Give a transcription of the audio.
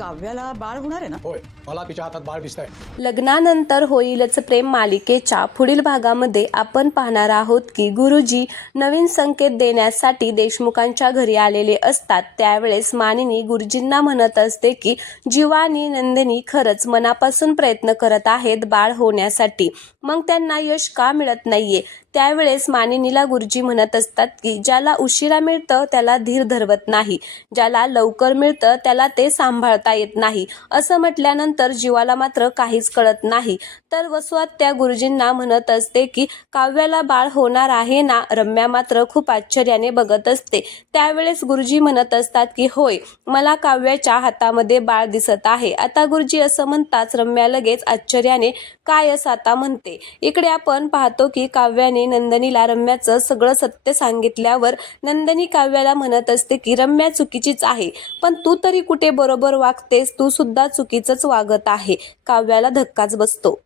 काव्याला बाळ होणार आहे ना? होय, मला तिच्या हातात बाळ दिसतंय. लग्नानंतर होईलच प्रेम मालिकेच्या पुढील भागामध्ये आपण पाहणार आहोत की गुरुजी नवीन संकेत देण्यासाठी देशमुखांच्या घरी आलेले असतात. त्यावेळेस मानिनी गुरुजींना म्हणत असते की जीवा आणि नंदिनी खरंच मनापासून प्रयत्न करत आहेत बाळ होण्यासाठी, मग त्यांना यश का मिळत नाहीये. त्यावेळेस मानिनीला गुरुजी म्हणत असतात की ज्याला उशिरा मिळतं त्याला धीर धरवत नाही, ज्याला लवकर मिळतं त्याला ते सांभाळता येत नाही. असं म्हटल्यानंतर जीवाला मात्र काहीच कळत नाही. तर वसुआत्या गुरुजींना म्हणत असते की काव्याला बाळ होणार आहे ना. रम्या मात्र खूप आश्चर्याने बघत असते. त्यावेळेस गुरुजी म्हणत असतात की होय, मला काव्याच्या हातामध्ये बाळ दिसत आहे. आता गुरुजी असं म्हणताच रम्या लगेच आश्चर्याने काय असं आता म्हणते. इकडे आपण पाहतो की काव्याने नंदिनीला रम्याचं सगळं सत्य सांगितल्यावर नंदिनी काव्याला म्हणत असते की रम्या चुकीचीच आहे, पण तू तरी कुठे बरोबर वागतेस, तू सुद्धा चुकीचंच वागत आहे. काव्याला धक्काच बसतो.